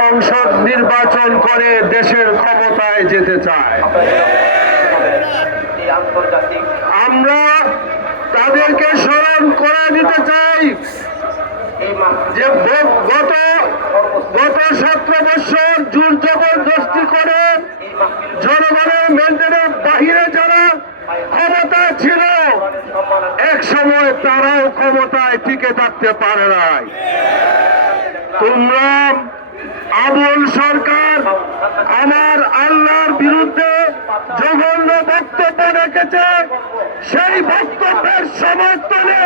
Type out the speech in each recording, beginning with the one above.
সংসদ নির্বাচন করে দেশের ক্ষমতায় যেতে চায়। আমরা তাদেরকে স্মরণ করে দিতে চাই যে গত গত সতেরো বছর জোর জবরদস্তি করে জনগণের মেন্টেনের বাহিরে যারা ক্ষমতা ছিল, এক সময় তারাও ক্ষমতায় টিকে থাকতে পারে নাই। তোমরা আবুল সরকার আমার আল্লাহর বিরুদ্ধে জঘন্য বক্তব্য রেখেছে। সেই বক্তব্যের সমর্থনে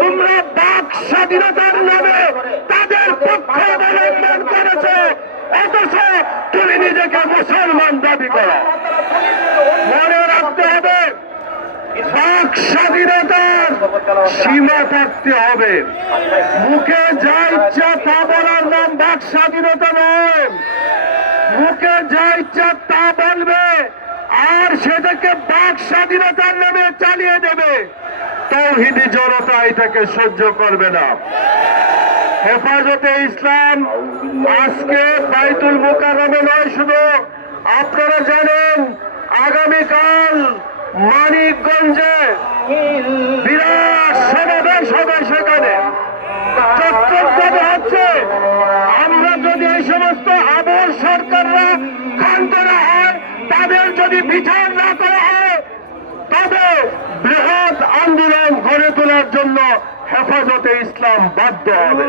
তোমরা বাক স্বাধীনতার নামে তাদের পক্ষ অবলম্বন করেছে। অথচ তুমি নিজেকে মুসলমান দাবি করো। মনে রাখতে হবে, বাক স্বাধীনতার সীমা থাকতে হবে। মুখে যা ইচ্ছা তা বলার নাম বাক স্বাধীনতা নয়। মুখে যা ইচ্ছা তা বলবে, আর সেটাকে বাক স্বাধীনতার নামে চালিয়ে দেবে। তৌহিদি জনতা এটাকে সহ্য করবে না। হেফাজতে ইসলাম, আজকে বাইতুল মোকাররমে নয় শুধু, আপনারা জানেন, আগামীকাল মানিকগঞ্জে বিরাট সমাবেশ যদি বিচার না করা হয়, তবে বৃহৎ আন্দোলন গড়ে তোলার জন্য হেফাজতে ইসলাম বাধ্য হবে।